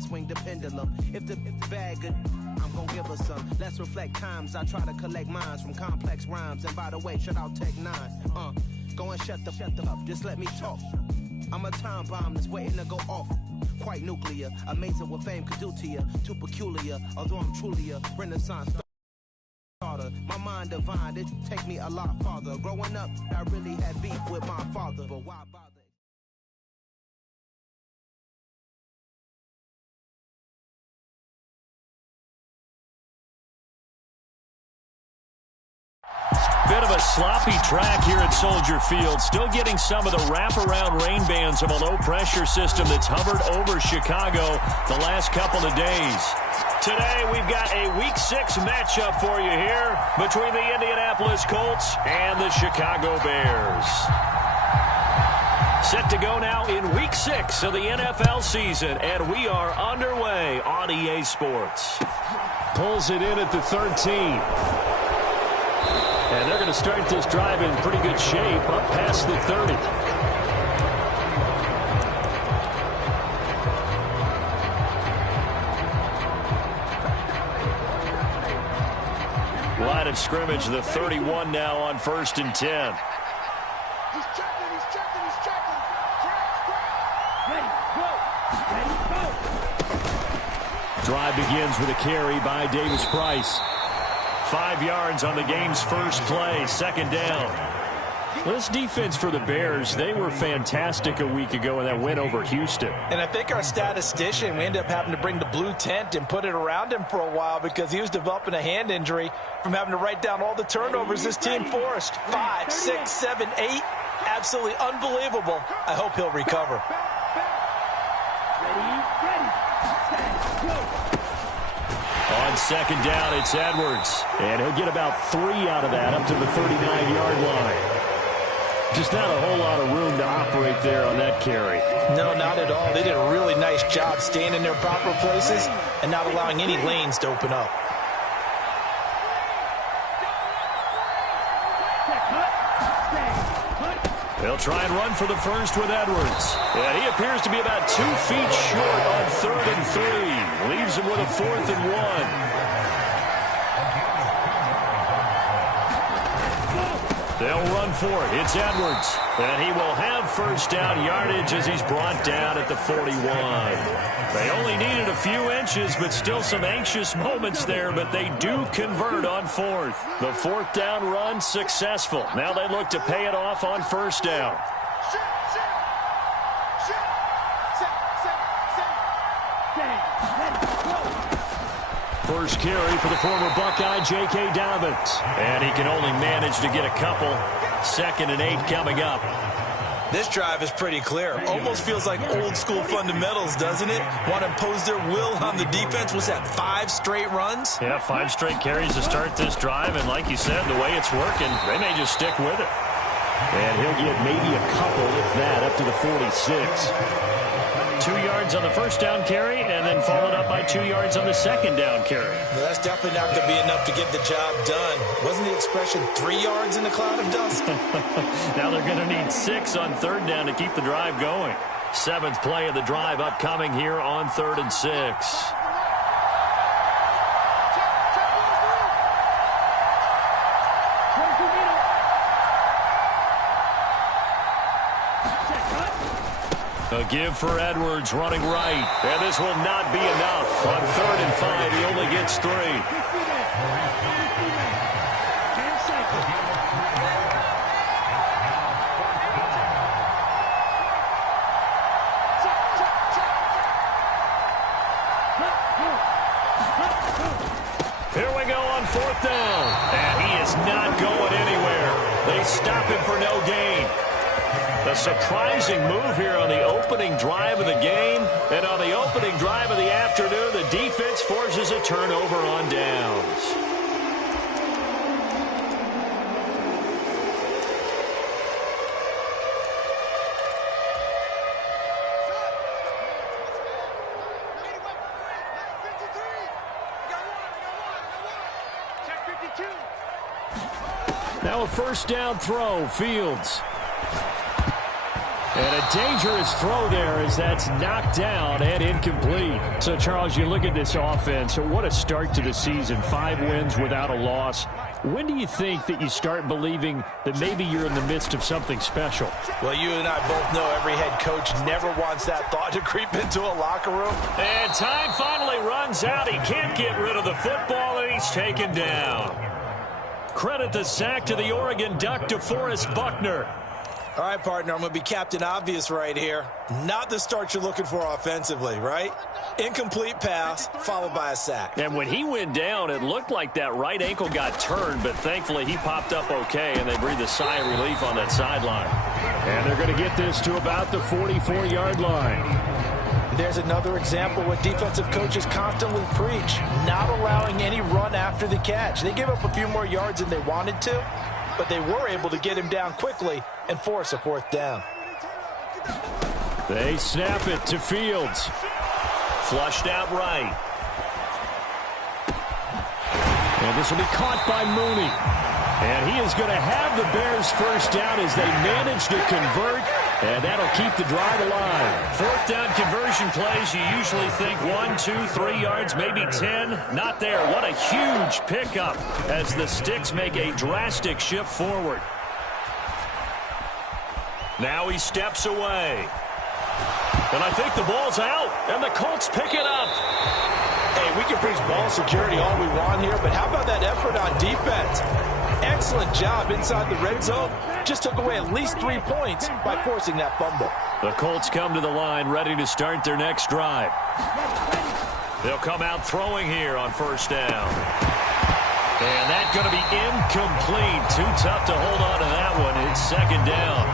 swing the pendulum. If the bag good, I'm gonna give her some. Let's reflect times. I try to collect minds from complex rhymes. And by the way, shut out Tech 9. Go and shut the up. Just let me talk. I'm a time bomb that's waiting to go off. Quite nuclear. Amazing what fame could do to you. Too peculiar. Although I'm truly a Renaissance starter. My mind divine. It take me a lot farther. Growing up, I really had beef with my father. But why bother? Bit of a sloppy track here at Soldier Field. Still getting some of the wraparound rain bands of a low-pressure system that's hovered over Chicago the last couple of days. Today, we've got a Week 6 matchup for you here between the Indianapolis Colts and the Chicago Bears. Set to go now in Week 6 of the NFL season, and we are underway on EA Sports. Pulls it in at the 13. And they're going to start this drive in pretty good shape up past the 30. Line of scrimmage, the 31 now on 1st and 10. He's checking. Ready, go. Drive begins with a carry by Davis Price. 5 yards on the game's first play, 2nd down. Well, this defense for the Bears, they were fantastic a week ago in that win over Houston. And I think our statistician, we ended up having to bring the blue tent and put it around him for a while because he was developing a hand injury from having to write down all the turnovers this team forced. 5, 6, 7, 8. Absolutely unbelievable. I hope he'll recover. Ready, go. On 2nd down, it's Edwards. And he'll get about 3 out of that up to the 39-yard line. Just not a whole lot of room to operate there on that carry. No, not at all. They did a really nice job staying in their proper places and not allowing any lanes to open up. They'll try and run for the first with Edwards. And he appears to be about 2 feet short on 3rd and 3. Leaves him with a 4th and 1. They'll run for it. It's Edwards. And he will have 1st down yardage as he's brought down at the 41. They only needed a few inches, but still some anxious moments there, but they do convert on 4th. The 4th down run successful. Now they look to pay it off on 1st down. First carry for the former Buckeye, J.K. Dobbins. And he can only manage to get a couple. 2nd and 8 coming up. This drive is pretty clear. Almost feels like old school fundamentals, doesn't it? Want to impose their will on the defense. Was that 5 straight runs? Yeah, 5 straight carries to start this drive. And like you said, the way it's working, they may just stick with it. And he'll get maybe a couple, if that, up to the 46. 2 yards on the 1st down carry, and then followed up by 2 yards on the 2nd down carry. Well, that's definitely not going to be enough to get the job done. Wasn't the expression 3 yards in a cloud of dust? Now they're going to need 6 on 3rd down to keep the drive going. 7th play of the drive upcoming here on 3rd and 6. A give for Edwards running right. And this will not be enough. On 3rd and 5, he only gets 3. Here we go on 4th down. And he is not going anywhere. They stop him for no gain. A surprising move here on the opening drive of the game. And on the opening drive of the afternoon, the defense forces a turnover on downs. Now a 1st down throw, Fields. And a dangerous throw there as that's knocked down and incomplete. So, Charles, you look at this offense, so what a start to the season. 5 wins without a loss. When do you think that you start believing that maybe you're in the midst of something special? Well, you and I both know every head coach never wants that thought to creep into a locker room. And time finally runs out. He can't get rid of the football, and he's taken down. Credit the sack to the Oregon Duck, DeForest Buckner. All right, partner, I'm going to be Captain Obvious right here. Not the start you're looking for offensively, right? Incomplete pass, followed by a sack. And when he went down, it looked like that right ankle got turned, but thankfully he popped up okay, and they breathed a sigh of relief on that sideline. And they're going to get this to about the 44-yard line. There's another example what defensive coaches constantly preach, not allowing any run after the catch. They gave up a few more yards than they wanted to, but they were able to get him down quickly and force a 4th down. They snap it to Fields. Flushed out right. And this will be caught by Mooney. And he is going to have the Bears first down as they manage to convert. And that'll keep the drive alive. 4th down conversion plays, you usually think 1, 2, 3 yards, maybe 10. Not there. What a huge pickup as the Sticks make a drastic shift forward. Now he steps away. And I think the ball's out, and the Colts pick it up. Hey, we can preach ball security all we want here, but how about that effort on defense? Excellent job inside the red zone. Just took away at least 3 points by forcing that fumble. The Colts come to the line ready to start their next drive. They'll come out throwing here on 1st down. And that's going to be incomplete. Too tough to hold on to that one. It's 2nd down.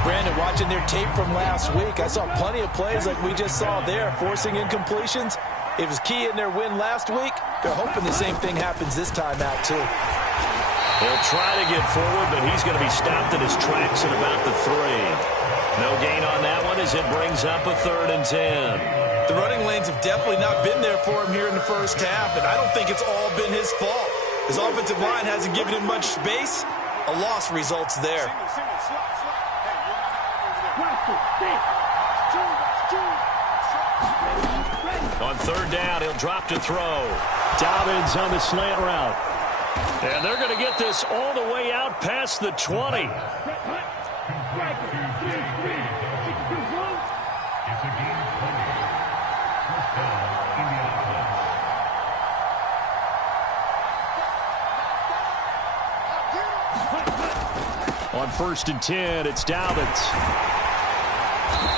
Brandon, watching their tape from last week, I saw plenty of plays like we just saw there, forcing incompletions. It was key in their win last week. They're hoping the same thing happens this time out, too. He'll try to get forward, but he's going to be stopped in his tracks at about the 3. No gain on that one as it brings up a 3rd and 10. The running lanes have definitely not been there for him here in the first half, and I don't think it's all been his fault. His offensive line hasn't given him much space. A loss results there. On 3rd down, he'll drop to throw. Dobbins on the slant route. And they're going to get this all the way out past the 20. On 1st and 10, it's Dobbins.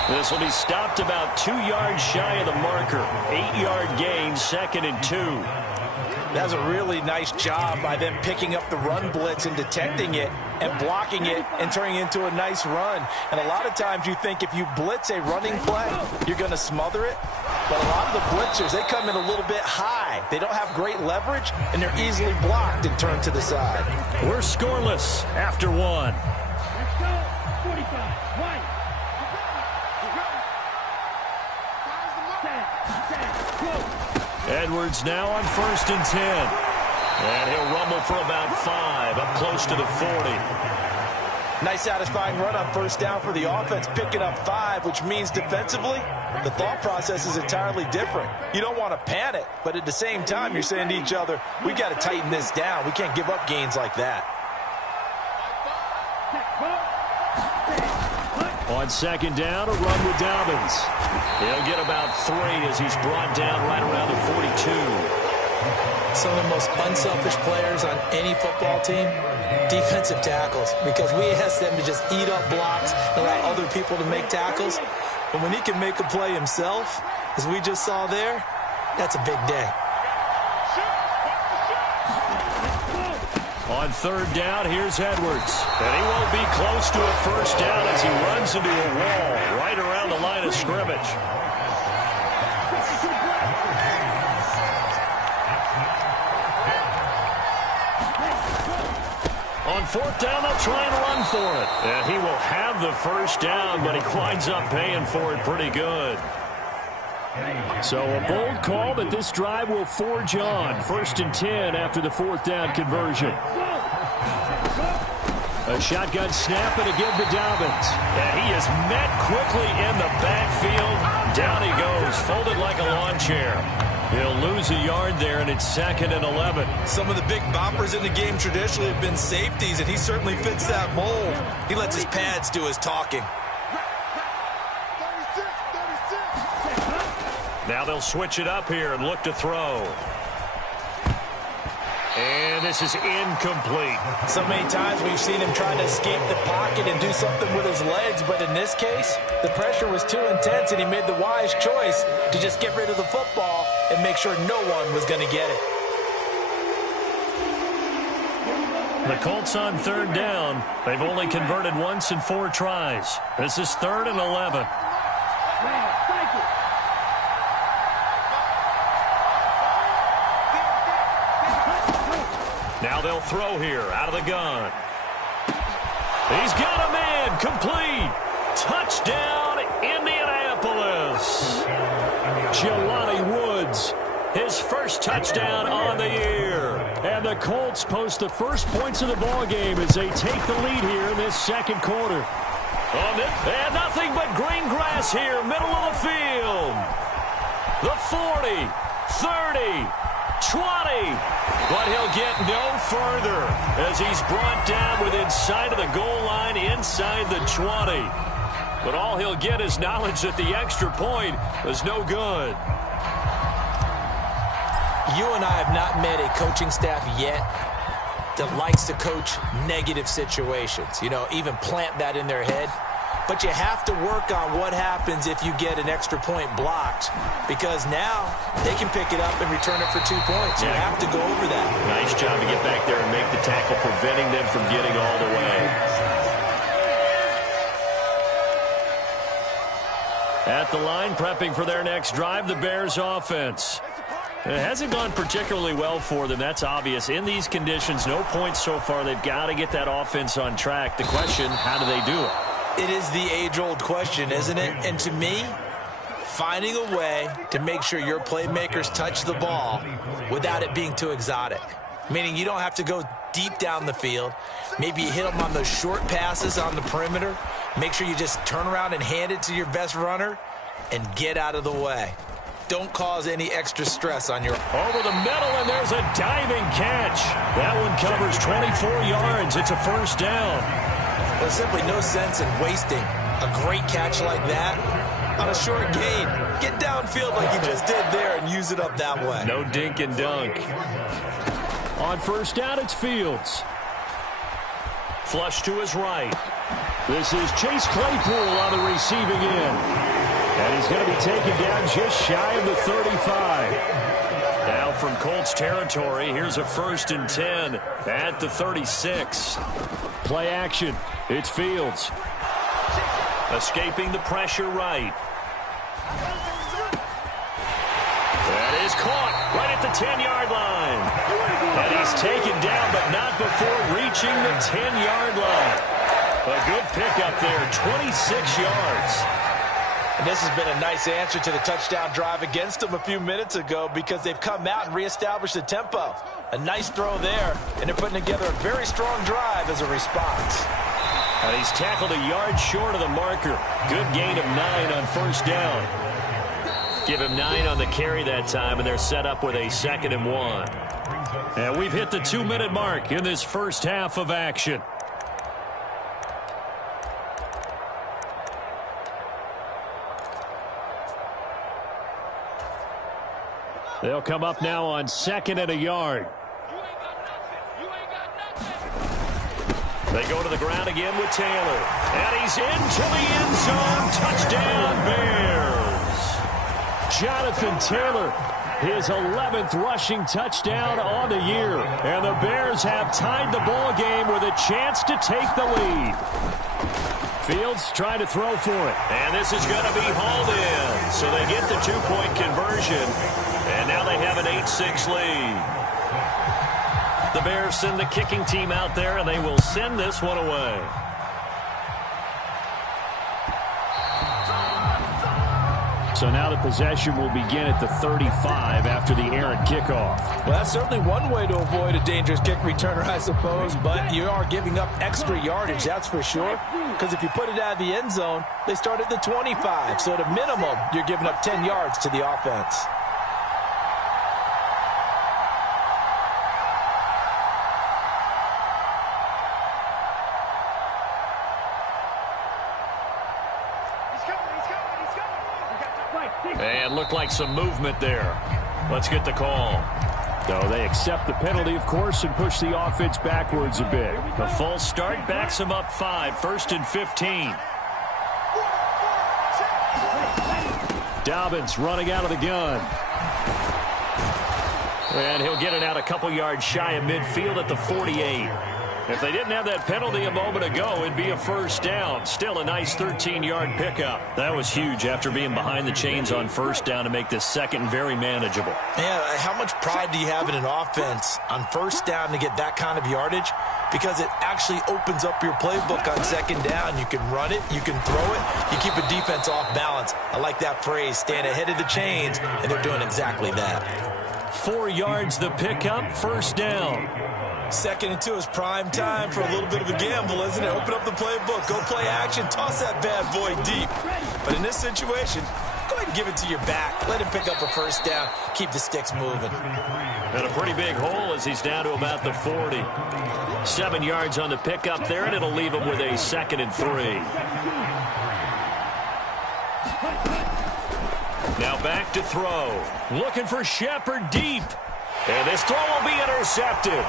This will be stopped about 2 yards shy of the marker. 8-yard gain, 2nd and 2. That was a really nice job by them picking up the run blitz and detecting it and blocking it and turning it into a nice run. And a lot of times you think if you blitz a running play, you're going to smother it. But a lot of the blitzers, they come in a little bit high. They don't have great leverage, and they're easily blocked and turned to the side. We're scoreless after 1. Edwards now on 1st and 10. And he'll rumble for about 5, up close to the 40. Nice satisfying run on 1st down for the offense, picking up 5, which means defensively, the thought process is entirely different. You don't want to panic, but at the same time, you're saying to each other, we got to tighten this down. We can't give up gains like that. On 2nd down, a run with Dobbins. He'll get about 3 as he's brought down right around the 42. Some of the most unselfish players on any football team, defensive tackles, because we ask them to just eat up blocks and allow other people to make tackles. But when he can make a play himself, as we just saw there, that's a big day. On 3rd down, here's Edwards. And he won't be close to a 1st down as he runs into a wall right around the line of scrimmage. On 4th down, they'll try and run for it. And he will have the 1st down, but he winds up paying for it pretty good. So a bold call that this drive will forge on. 1st and 10 after the 4th down conversion. A shotgun snap and a give to Dobbins. And he is met quickly in the backfield. Down he goes, folded like a lawn chair. He'll lose a yard there, and it's 2nd and 11. Some of the big boppers in the game traditionally have been safeties, and he certainly fits that mold. He lets his pads do his talking. Now they'll switch it up here and look to throw. And this is incomplete. So many times we've seen him try to escape the pocket and do something with his legs, but in this case, the pressure was too intense, and he made the wise choice to just get rid of the football and make sure no one was going to get it. The Colts on 3rd down. They've only converted once in 4 tries. This is 3rd and 11. Now they'll throw here out of the gun. He's got a man. Complete. Touchdown, Indianapolis. Jelani Woods, his first touchdown on the year. And the Colts post the first points of the ball game as they take the lead here in this 2nd quarter. And nothing but green grass here, middle of the field. The 40, 30, 20. But he'll get no further as he's brought down within sight of the goal line inside the 20. But all he'll get is knowledge that the extra point was no good. You and I have not met a coaching staff yet that likes to coach negative situations. You know, even plant that in their head. But you have to work on what happens if you get an extra point blocked, because now they can pick it up and return it for 2 points. You have to go over that. Nice job to get back there and make the tackle, preventing them from getting all the way. At the line, prepping for their next drive, the Bears offense. It hasn't gone particularly well for them. That's obvious. In these conditions, no points so far. They've got to get that offense on track. The question, how do they do it? It is the age-old question, isn't it? And to me, finding a way to make sure your playmakers touch the ball without it being too exotic. Meaning you don't have to go deep down the field. Maybe you hit them on those short passes on the perimeter. Make sure you just turn around and hand it to your best runner and get out of the way. Don't cause any extra stress on your... Over the middle, and there's a diving catch. That one covers 24 yards. It's a 1st down. There's simply no sense in wasting a great catch like that on a short gain. Get downfield like you just did there and use it up that way. No dink and dunk. On 1st down, it's Fields. Flush to his right. This is Chase Claypool on the receiving end. And he's going to be taken down just shy of the 35. Now from Colts territory, here's a 1st and 10 at the 36. Play action. It's Fields. Escaping the pressure right. That is caught right at the 10-yard line. And he's taken down, but not before reaching the 10-yard line. A good pickup there, 26 yards. And this has been a nice answer to the touchdown drive against them a few minutes ago, because they've come out and reestablished the tempo. A nice throw there, and they're putting together a very strong drive as a response. And he's tackled a yard short of the marker. Good gain of 9 on 1st down. Give him 9 on the carry that time, and they're set up with a 2nd and 1. And we've hit the 2-minute mark in this first half of action. They'll come up now on 2nd and a yard. They go to the ground again with Taylor. And he's into the end zone. Touchdown, Bears. Jonathan Taylor, his 11th rushing touchdown on the year. And the Bears have tied the ball game with a chance to take the lead. Fields trying to throw for it. And this is going to be hauled in. So they get the 2-point conversion. And now they have an 8-6 lead. The Bears send the kicking team out there, and they will send this one So now the possession will begin at the 35 after the errant kickoff. Well, that's certainly one way to avoid a dangerous kick returner, I suppose, but you are giving up extra yardage, that's for sure, because if you put it out of the end zone, they start at the 25. So at a minimum, you're giving up 10 yards to the offense. And looked like some movement there. Let's get the call. So they accept the penalty, of course, and push the offense backwards a bit. The false start backs them up 5, 1st and 15. Dobbins running out of the gun. And he'll get it out a couple yards shy of midfield at the 48. If they didn't have that penalty a moment ago, it'd be a first down. Still a nice 13-yard pickup. That was huge after being behind the chains on first down to make this second very manageable. Yeah, how much pride do you have in an offense on first down to get that kind of yardage? Because it actually opens up your playbook on second down. You can run it, you can throw it, you keep a defense off balance. I like that phrase, stand ahead of the chains, and they're doing exactly that. 4 yards the pickup, first down. 2nd and 2 is prime time for a little bit of a gamble, isn't it? Open up the playbook, go play action, toss that bad boy deep. But in this situation, go ahead and give it to your back. Let him pick up a first down, keep the sticks moving. And a pretty big hole as he's down to about the 40. 7 yards on the pickup there, and it'll leave him with a 2nd and 3. Now back to throw. Looking for Shepard deep. And this throw will be intercepted.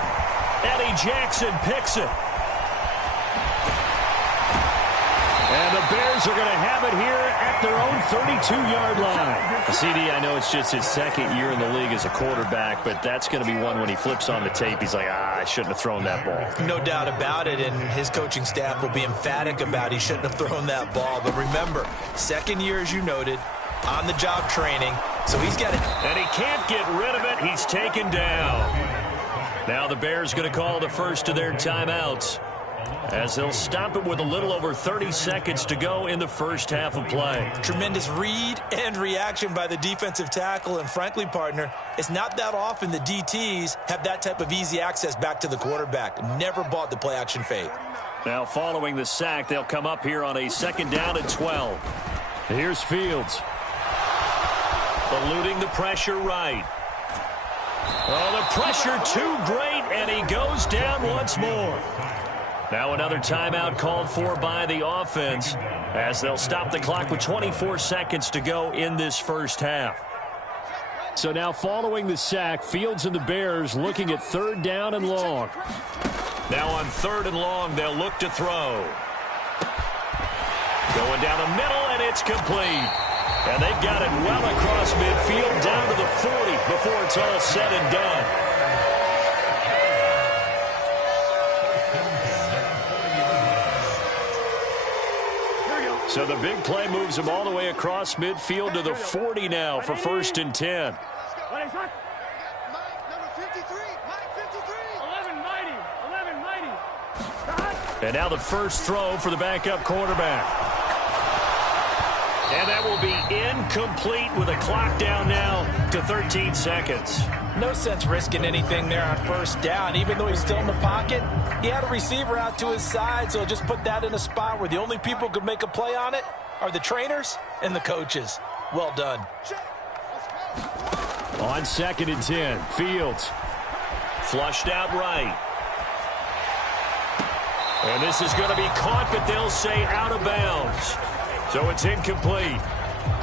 Eddie Jackson picks it. And the Bears are going to have it here at their own 32-yard line. CD, I know it's just his 2nd year in the league as a quarterback, but that's going to be one when he flips on the tape. He's like, I shouldn't have thrown that ball. No doubt about it, and his coaching staff will be emphatic about he shouldn't have thrown that ball. But remember, 2nd year, as you noted, on-the-job training, so he's got it. And he can't get rid of it. He's taken down. Now the Bears going to call the first of their timeouts as they'll stop it with a little over 30 seconds to go in the first half of play. Tremendous read and reaction by the defensive tackle, and frankly, partner, it's not that often the DTs have that type of easy access back to the quarterback. Never bought the play-action fake. Now following the sack, they'll come up here on a 2nd down and 12. Here's Fields. Eluding the pressure right. Oh, the pressure too great, and he goes down once more. Now another timeout called for by the offense as they'll stop the clock with 24 seconds to go in this first half. So now following the sack, Fields and the Bears looking at 3rd down and long. Now on 3rd and long, they'll look to throw. Going down the middle, and it's complete. And they've got it well across midfield down to the 40 before it's all said and done. So the big play moves them all the way across midfield to the 40 now for 1st and 10. And now the first throw for the backup quarterback. And that will be incomplete with a clock down now to 13 seconds. No sense risking anything there on first down. Even though he's still in the pocket, he had a receiver out to his side, so just put that in a spot where the only people who could make a play on it are the trainers and the coaches. Well done. On 2nd and 10, Fields. Flushed out right. And this is going to be caught, but they'll say out of bounds. So it's incomplete.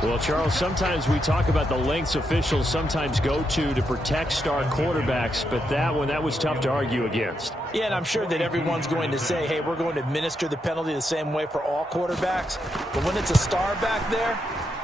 Well, Charles, sometimes we talk about the lengths officials sometimes go to protect star quarterbacks, but that was tough to argue against. Yeah, and I'm sure that everyone's going to say, hey, we're going to administer the penalty the same way for all quarterbacks. But when it's a star back there,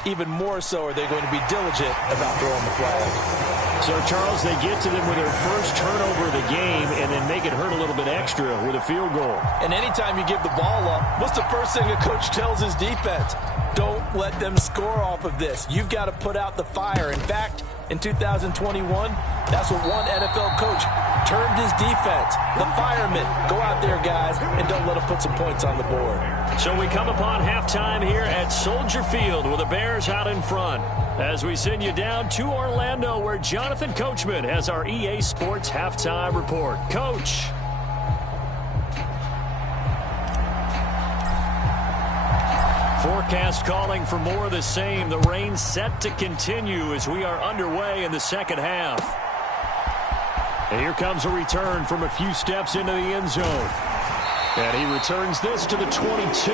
even more so are they going to be diligent about throwing the flag. So, Charles, they get to them with their first turnover of the game and then make it hurt a little bit extra with a field goal. And anytime you give the ball up, what's the first thing a coach tells his defense? Don't let them score off of this. You've got to put out the fire. In fact, in 2021? That's what one NFL coach termed his defense. The firemen. Go out there, guys, and don't let them put some points on the board. So we come upon halftime here at Soldier Field with the Bears out in front. As we send you down to Orlando, where Jonathan Coachman has our EA Sports halftime report. Coach. Forecast calling for more of the same. The rain set to continue as we are underway in the second half. And here comes a return from a few steps into the end zone. And he returns this to the 22.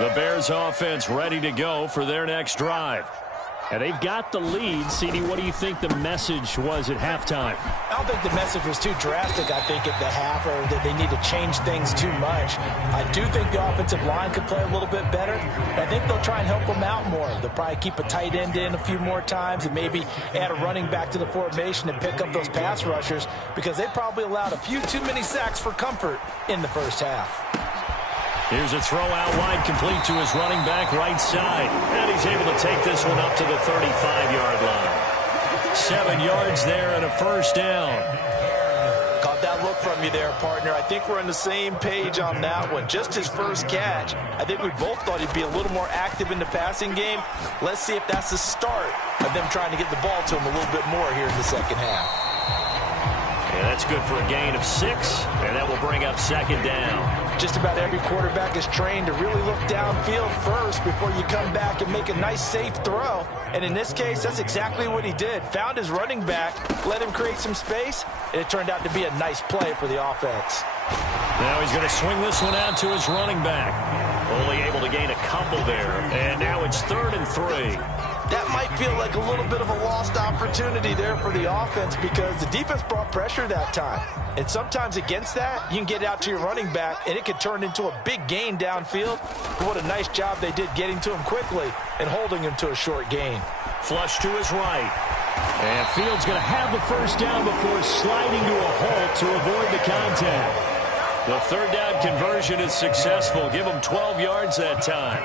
The Bears offense ready to go for their next drive. And they've got the lead. CD, what do you think the message was at halftime? I don't think the message was too drastic, I think, at the half, or that they need to change things too much. I do think the offensive line could play a little bit better. I think they'll try and help them out more. They'll probably keep a tight end in a few more times and maybe add a running back to the formation and pick up those pass rushers, because they probably allowed a few too many sacks for comfort in the first half. Here's a throw out wide, complete to his running back right side. And he's able to take this one up to the 35-yard line. 7 yards there and a first down. Caught that look from you there, partner. I think we're on the same page on that one. Just his first catch. I think we both thought he'd be a little more active in the passing game. Let's see if that's the start of them trying to get the ball to him a little bit more here in the second half. Yeah, that's good for a gain of 6, and that will bring up second down. Just about every quarterback is trained to really look downfield first before you come back and make a nice, safe throw. And in this case, that's exactly what he did. Found his running back, let him create some space, and it turned out to be a nice play for the offense. Now he's going to swing this one out to his running back. Only able to gain a couple there, and now it's 3rd and 3. That might feel like a little bit of a lost opportunity there for the offense, because the defense brought pressure that time. And sometimes against that, you can get out to your running back, and it could turn into a big gain downfield. But what a nice job they did getting to him quickly and holding him to a short gain. Flush to his right. And Fields going to have the first down before sliding to a halt to avoid the contact. The third down conversion is successful. Give him 12 yards that time.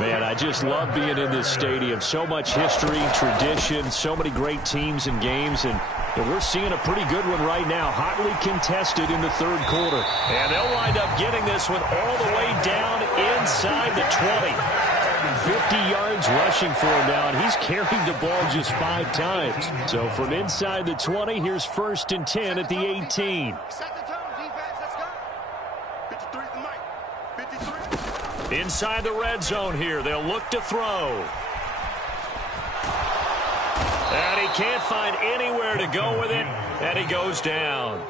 Man, I just love being in this stadium. So much history, tradition, so many great teams and games, and we're seeing a pretty good one right now, hotly contested in the third quarter. And they'll wind up getting this one all the way down inside the 20. 50 yards rushing for him now, and he's carried the ball just 5 times. So from inside the 20, here's 1st and 10 at the 18. Inside the red zone here. They'll look to throw. And he can't find anywhere to go with it, and he goes down.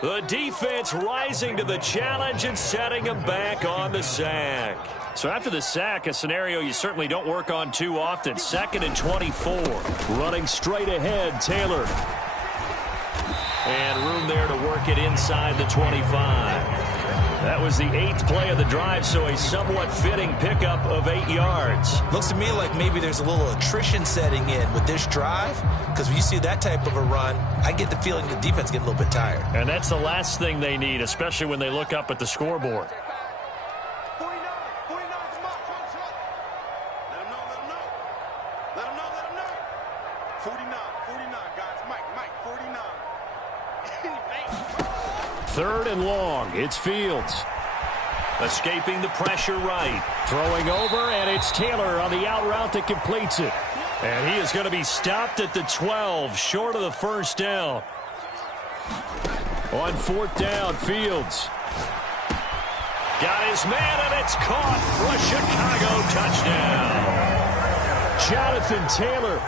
The defense rising to the challenge and setting him back on the sack. So after the sack, a scenario you certainly don't work on too often. 2nd and 24. Running straight ahead, Taylor. And room there to work it inside the 25. That was the 8th play of the drive, so a somewhat fitting pickup of 8 yards. Looks to me like maybe there's a little attrition setting in with this drive, because when you see that type of a run, I get the feeling the defense getting a little bit tired. And that's the last thing they need, especially when they look up at the scoreboard. 49, come on, let him know. Let him know. 49, guys. Mike, 49. 3rd and long. It's Fields. Escaping the pressure right. Throwing over, and it's Taylor on the out route that completes it. And he is going to be stopped at the 12, short of the first down. On 4th down, Fields. Got his man, and it's caught for a Chicago touchdown. Jonathan Taylor,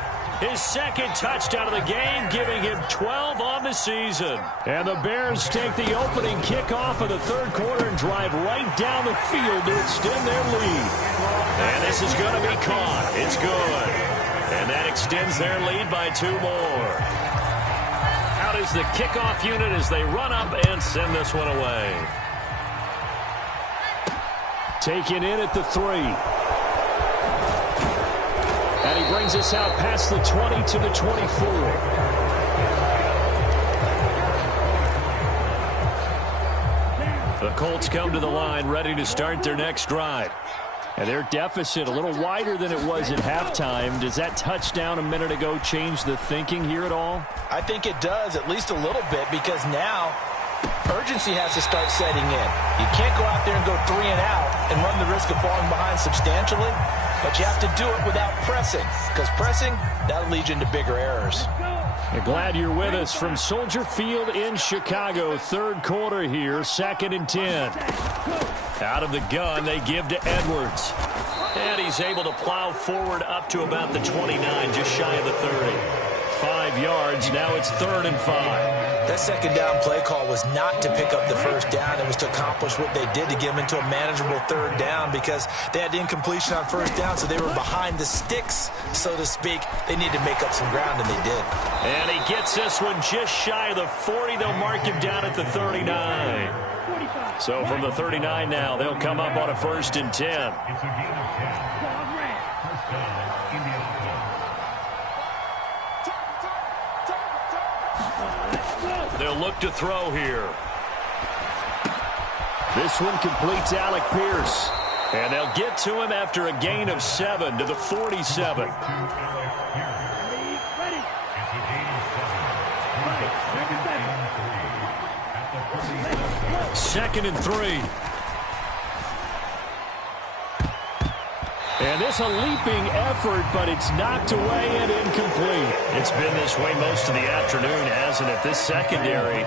his 2nd touchdown of the game, giving him 12 on the season. And the Bears take the opening kickoff of the 3rd quarter and drive right down the field to extend their lead. And this is going to be caught. It's good. And that extends their lead by 2 more. Out is the kickoff unit as they run up and send this one away. Taken in at the 3. And he brings us out past the 20 to the 24. The Colts come to the line ready to start their next drive. And their deficit a little wider than it was at halftime. Does that touchdown a minute ago change the thinking here at all? I think it does, at least a little bit, because now urgency has to start setting in. You can't go out there and go 3 and out and run the risk of falling behind substantially, but you have to do it without pressing, because pressing, that'll lead you into bigger errors. Glad you're with us from Soldier Field in Chicago. Third quarter here, 2nd and 10. Out of the gun, they give to Edwards. And he's able to plow forward up to about the 29, just shy of the 30. 5 yards, now it's 3rd and 5. That second down play call was not to pick up the first down. It was to accomplish what they did to get them into a manageable 3rd down, because they had incompletion on first down, so they were behind the sticks, so to speak. They needed to make up some ground, and they did. And he gets this one just shy of the 40. They'll mark him down at the 39. So from the 39 now, they'll come up on a 1st and 10. They'll look to throw here. This one completes Alec Pierce. And they'll get to him after a gain of 7 to the 47. 2nd and 3. And this a leaping effort, but it's knocked away and incomplete. It's been this way most of the afternoon, hasn't it? This secondary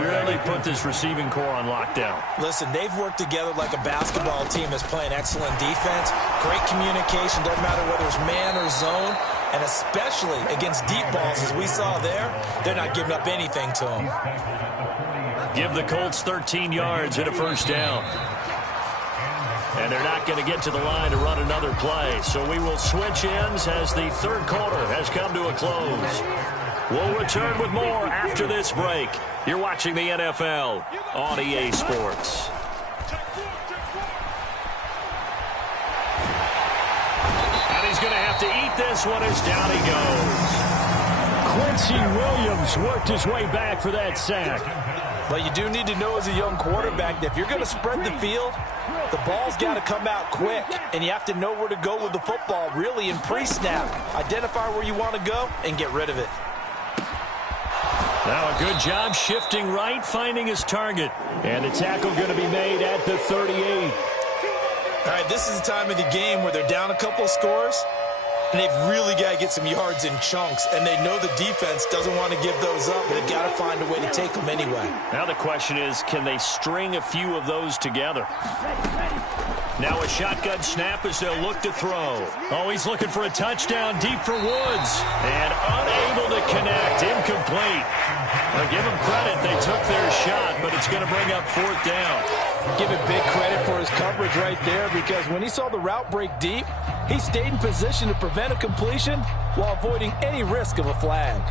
really put this receiving core on lockdown. Listen, they've worked together like a basketball team that's playing excellent defense. Great communication, doesn't matter whether it's man or zone. And especially against deep balls, as we saw there, they're not giving up anything to them. Give the Colts 13 yards and a 1st down. And they're not going to get to the line to run another play. So we will switch ends as the 3rd quarter has come to a close. We'll return with more after this break. You're watching the NFL on EA Sports. And he's going to have to eat this one as down he goes. Quincy Williams worked his way back for that sack. But you do need to know as a young quarterback that if you're going to spread the field, the ball's got to come out quick, and you have to know where to go with the football, really, in pre-snap. Identify where you want to go and get rid of it. Now a good job shifting right, finding his target. And the tackle going to be made at the 38. All right, this is the time of the game where they're down a couple of scores, and they've really got to get some yards in chunks, and they know the defense doesn't want to give those up, but they've got to find a way to take them anyway. Now the question is, can they string a few of those together? Now a shotgun snap as they'll look to throw. Oh, he's looking for a touchdown deep for Woods. And unable to connect, incomplete. Now give him credit, they took their shot, but it's going to bring up 4th down. Give it big credit for his coverage right there, because when he saw the route break deep, he stayed in position to prevent a completion while avoiding any risk of a flag.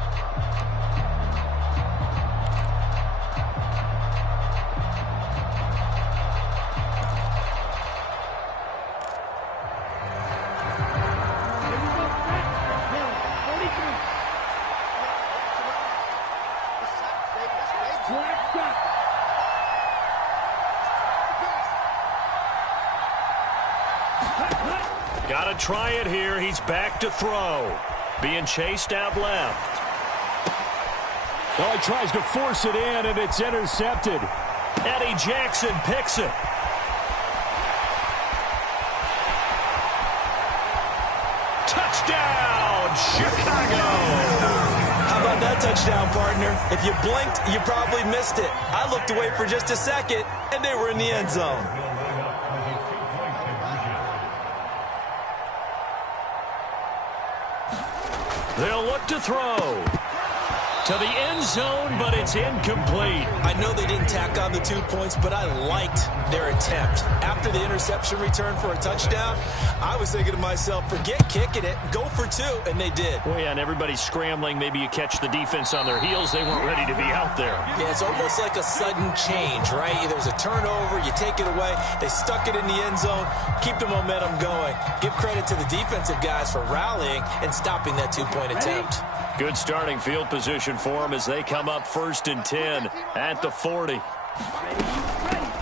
Got to try it here. He's back to throw. Being chased out left. Oh, he tries to force it in, and it's intercepted. Eddie Jackson picks it. Touchdown, Chicago! How about that touchdown, partner? If you blinked, you probably missed it. I looked away for just a second, and they were in the end zone. They'll look to throw. To the end zone, but it's incomplete. I know they didn't tack on the 2 points, but I liked their attempt. After the interception return for a touchdown, I was thinking to myself, forget kicking it, go for 2, and they did. Oh, yeah, and everybody's scrambling. Maybe you catch the defense on their heels. They weren't ready to be out there. Yeah, it's almost like a sudden change, right? There's a turnover, you take it away. They stuck it in the end zone. Keep the momentum going. Give credit to the defensive guys for rallying and stopping that 2-point attempt. Good starting field position for them as they come up 1st and 10 at the 40.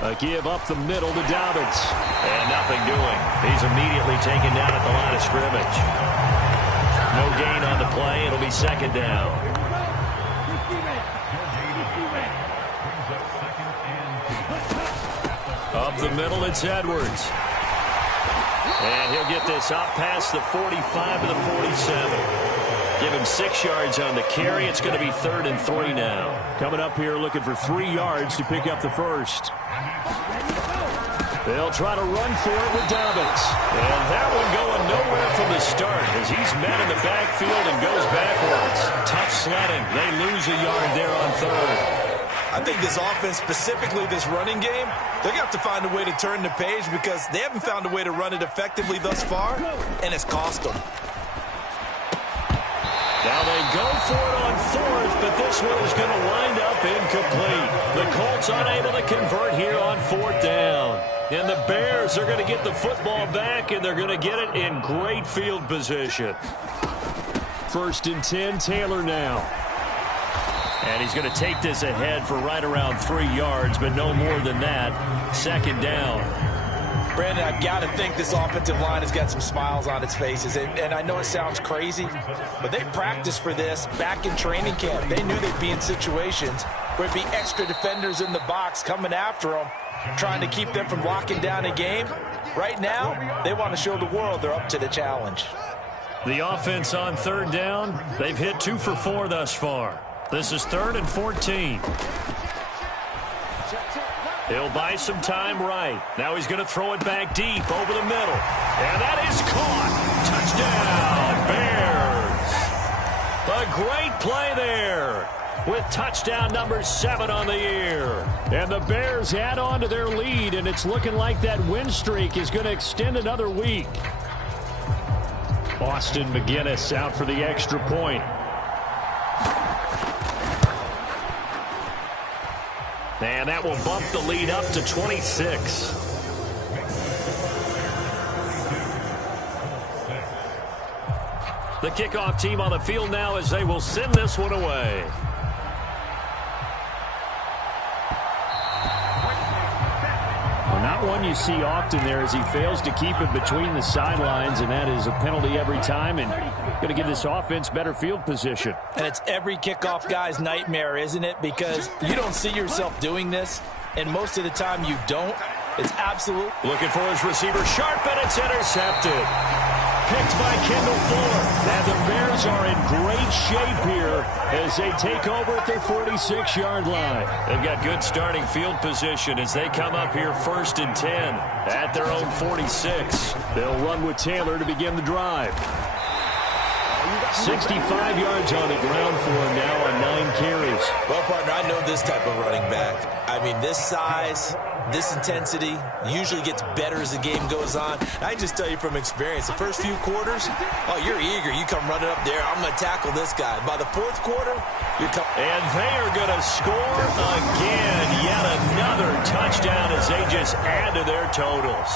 A give up the middle to Dobbins. And nothing doing. He's immediately taken down at the line of scrimmage. No gain on the play. It'll be second down. Up the middle, it's Edwards. And he'll get this up past the 45 to the 47. Give him 6 yards on the carry. It's going to be 3rd and 3 now. Coming up here looking for 3 yards to pick up the first. They'll try to run for it with Dobbins. And that one going nowhere from the start as he's met in the backfield and goes backwards. Tough sledding. They lose a yard there on 3rd. I think this offense, specifically this running game, they're going to have to find a way to turn the page because they haven't found a way to run it effectively thus far, and it's cost them. Now they go for it on 4th, but this one is going to wind up incomplete. The Colts unable to convert here on 4th down. And the Bears are going to get the football back, and they're going to get it in great field position. 1st and 10, Taylor now. And he's going to take this ahead for right around 3 yards, but no more than that. 2nd down. Brandon, I've got to think this offensive line has got some smiles on its faces. And I know it sounds crazy, but they practiced for this back in training camp. They knew they'd be in situations where it'd be extra defenders in the box coming after them, trying to keep them from locking down a game. Right now, they want to show the world they're up to the challenge. The offense on 3rd down, they've hit 2 for 4 thus far. This is 3rd and 14. He'll buy some time right. Now he's going to throw it back deep over the middle. And that is caught. Touchdown, Bears. A great play there with touchdown number 7 on the year. And the Bears add on to their lead, and it's looking like that win streak is going to extend another week. Austin McGinnis out for the extra point. And that will bump the lead up to 26. The kickoff team on the field now as they will send this one away. Well, not one you see often there as he fails to keep it between the sidelines, and that is a penalty every time, and going to give this offense better field position. And it's every kickoff guy's nightmare, isn't it? Because you don't see yourself doing this, and most of the time you don't. It's absolute. Looking for his receiver, sharp, and it's intercepted. Picked by Kendall Fuller. And the Bears are in great shape here as they take over at their 46-yard line. They've got good starting field position as they come up here 1st and 10 at their own 46. They'll run with Taylor to begin the drive. 65 yards on the ground for him now on 9 carries. Well, partner, I know this type of running back. I mean, this size, this intensity usually gets better as the game goes on. I can just tell you from experience, the first few quarters, oh, you're eager. You come running up there, I'm going to tackle this guy. By the 4th quarter, you're coming. And they are going to score again. Yet another touchdown as they just add to their totals.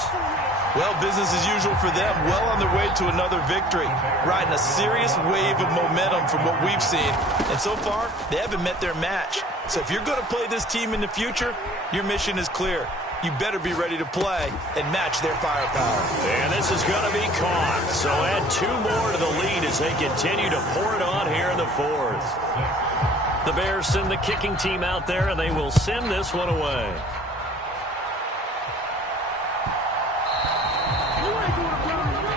Well, business as usual for them, well on their way to another victory, riding a serious wave of momentum from what we've seen. And so far, they haven't met their match. So if you're going to play this team in the future, your mission is clear. You better be ready to play and match their firepower. And this is going to be caught. So add 2 more to the lead as they continue to pour it on here in the 4th. The Bears send the kicking team out there, and they will send this one away.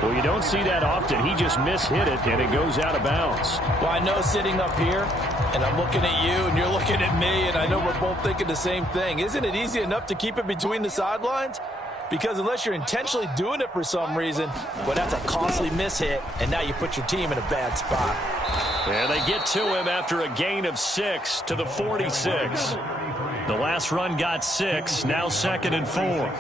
Well, you don't see that often. He just mishit it, and it goes out of bounds. Well, I know sitting up here, and I'm looking at you, and you're looking at me, and I know we're both thinking the same thing. Isn't it easy enough to keep it between the sidelines? Because unless you're intentionally doing it for some reason, well, that's a costly mishit, and now you put your team in a bad spot. And they get to him after a gain of 6 to the 46. The last run got 6, now 2nd and 4.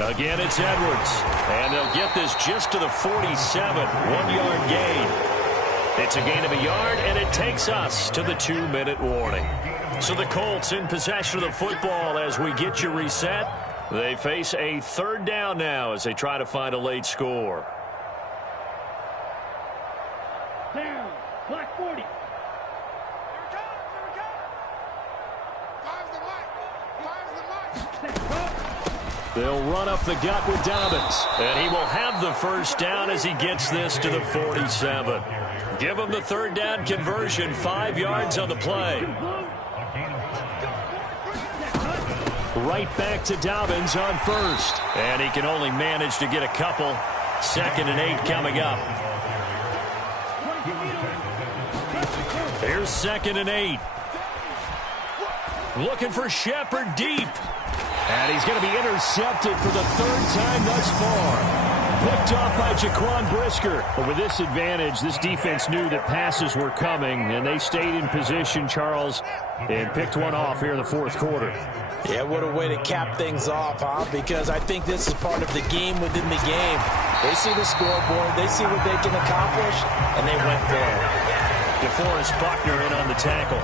Again, it's Edwards. And they'll get this just to the 47. 1-yard gain. It's a gain of a yard, and it takes us to the 2-minute warning. So the Colts in possession of the football as we get you reset. They face a 3rd down now as they try to find a late score. Down. Black 40. They'll run up the gut with Dobbins. And he will have the first down as he gets this to the 47. Give him the third down conversion, 5 yards on the play. Right back to Dobbins on first. And he can only manage to get a couple. 2nd and 8 coming up. Here's 2nd and 8. Looking for Shepard deep. And he's going to be intercepted for the 3rd time thus far. Picked off by Jaquan Brisker. But with this advantage, this defense knew that passes were coming, and they stayed in position, Charles, and picked one off here in the 4th quarter. Yeah, what a way to cap things off, huh? Because I think this is part of the game within the game. They see the scoreboard, they see what they can accomplish, and they went there. DeForest Buckner in on the tackle.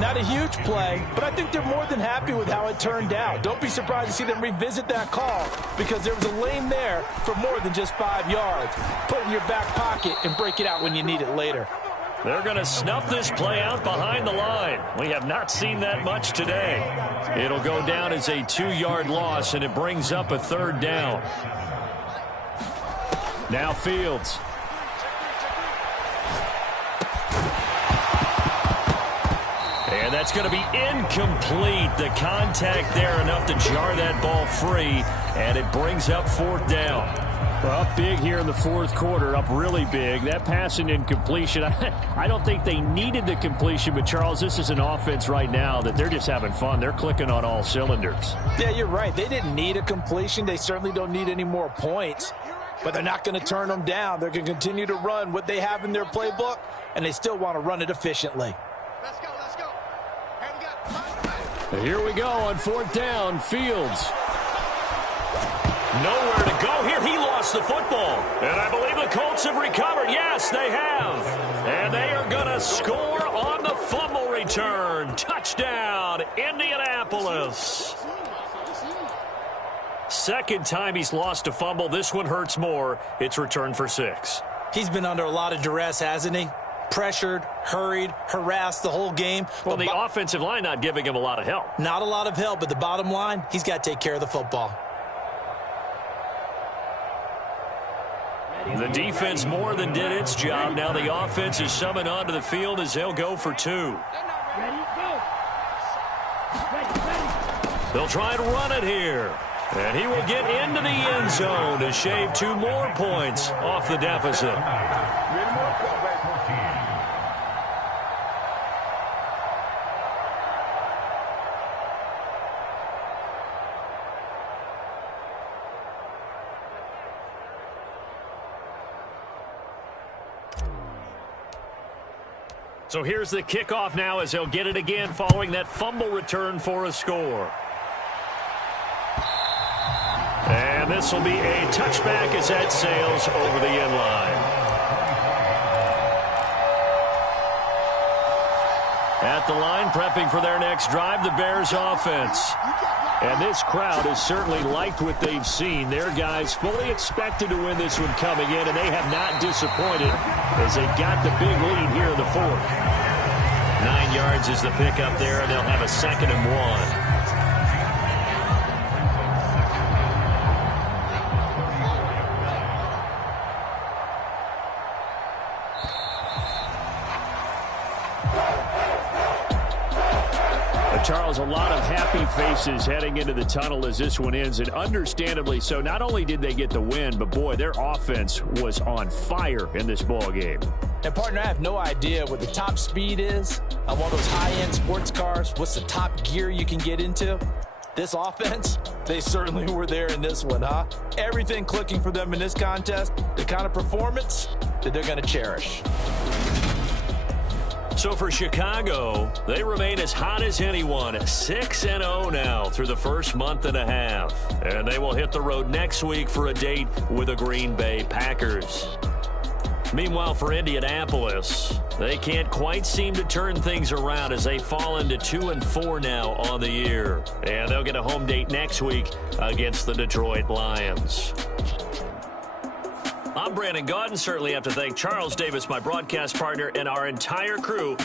Not a huge play, but I think they're more than happy with how it turned out. Don't be surprised to see them revisit that call because there was a lane there for more than just 5 yards. Put it in your back pocket and break it out when you need it later. They're going to snuff this play out behind the line. We have not seen that much today. It'll go down as a 2-yard loss, and it brings up a 3rd down. Now Fields. And that's going to be incomplete. The contact there enough to jar that ball free, and it brings up 4th down. Well, up big here in the 4th quarter, up really big. That passing incompletion, I don't think they needed the completion, but Charles, this is an offense right now that they're just having fun. They're clicking on all cylinders. Yeah, you're right. They didn't need a completion. They certainly don't need any more points, but they're not going to turn them down. They're going to continue to run what they have in their playbook, and they still want to run it efficiently. Let's go, let's go. Hey, we got And here we go on 4th down. Fields. Nowhere to go here. He lost the football. And I believe the Colts have recovered. Yes, they have. And they are going to score on the fumble return. Touchdown, Indianapolis. 2nd time he's lost a fumble. This one hurts more. It's returned for 6. He's been under a lot of duress, hasn't he? Pressured, hurried, harassed the whole game. Well, the offensive line not giving him a lot of help. Not a lot of help, but the bottom line, he's got to take care of the football. The defense more than did its job. Now the offense is summoned onto the field as they'll go for 2. They'll try and run it here. And he will get into the end zone to shave 2 more points off the deficit. So here's the kickoff now as they'll get it again following that fumble return for a score. And this will be a touchback as that sails over the end line. At the line, prepping for their next drive, the Bears offense. And this crowd has certainly liked what they've seen. Their guys fully expected to win this one coming in, and they have not disappointed as they got the big lead here in the 4th. 9 yards is the pickup there, and they'll have a 2nd and 1. Charles, a lot of happy faces heading into the tunnel as this one ends, and understandably so. Not only did they get the win, but boy, their offense was on fire in this ball game. And partner, I have no idea what the top speed is on one of those high-end sports cars. What's the top gear you can get into? This offense, they certainly were there in this one, huh? Everything clicking for them in this contest, the kind of performance that they're going to cherish. So for Chicago, they remain as hot as anyone, 6-0 now through the first month and a half. And they will hit the road next week for a date with the Green Bay Packers. Meanwhile, for Indianapolis, they can't quite seem to turn things around as they fall into 2-4 now on the year. And they'll get a home date next week against the Detroit Lions. I'm Brandon Gaudin. Certainly have to thank Charles Davis, my broadcast partner, and our entire crew.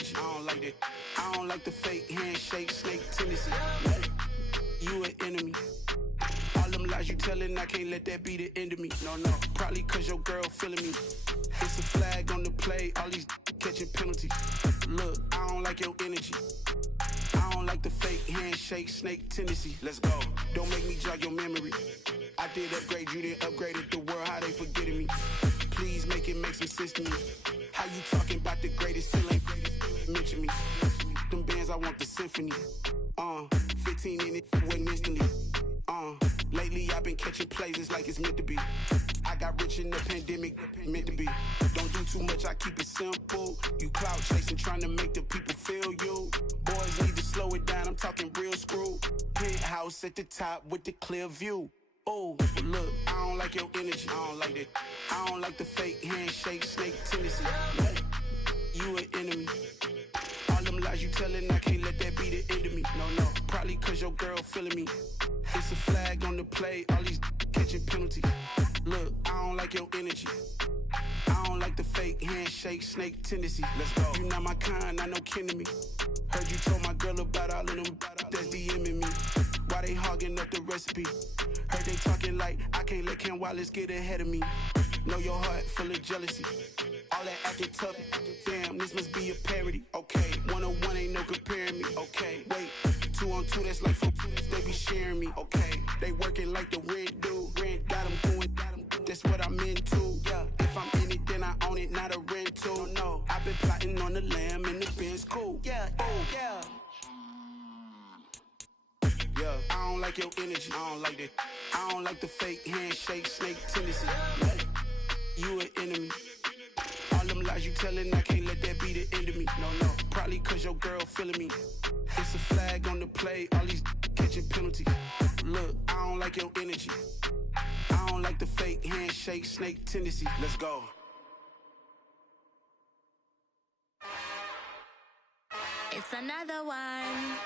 energy. I don't like that. I don't like the fake handshake, snake tendency. You an enemy. All them lies you telling, I can't let that be the end of me. No, probably cause your girl feeling me. It's a flag on the play, all these catching penalties. Look, I don't like your energy. I don't like the fake handshake, snake tendency. Let's go. Don't make me jog your memory. I did upgrade, you didn't upgrade it. The world, how they forgetting me. Please make it make some sense to me. How you talking about the greatest, still ain't mention me. Them bands, I want the symphony. 15 in it, went instantly. Lately I've been catching plays, it's like it's meant to be. I got rich in the pandemic, meant to be. Don't do too much, I keep it simple. You clout chasing, trying to make the people feel you. Boys need to slow it down, I'm talking real screw. Penthouse at the top with the clear view. Oh, but look, I don't like your energy. I don't like that. I don't like the fake handshake, snake tendency. You an enemy. All them lies you telling, I can't let that be the end of me. No, probably cause your girl feeling me. It's a flag on the play, all these catching penalties. Look, I don't like your energy. I don't like the fake handshake, snake tendency. Let's go. You not my kind, I know kin to me. Heard you told my girl about all of them that's DMing me. Why they hogging up the recipe? Heard they talking like I can't let Ken Wallace get ahead of me. Know your heart full of jealousy. All that acting tough, damn, this must be a parody. Okay, 1-on-1 ain't no comparing me. Okay, wait, 2-on-2, that's like for they be sharing me. Okay, they working like the rent do. Rent got them doing, that's what I'm into. Yeah, if I'm in it, then I own it, not a rental. No, I've been plotting on the lamb and the Benz cool. Yeah, yeah. Yeah, I don't like your energy. I don't like that. I don't like the fake handshake, snake tendency. You an enemy. All them lies you telling, I can't let that be the end of me. No, probably cause your girl feeling me. It's a flag on the play, all these catching penalties. Look, I don't like your energy. I don't like the fake handshake, snake tendency. Let's go. It's another one.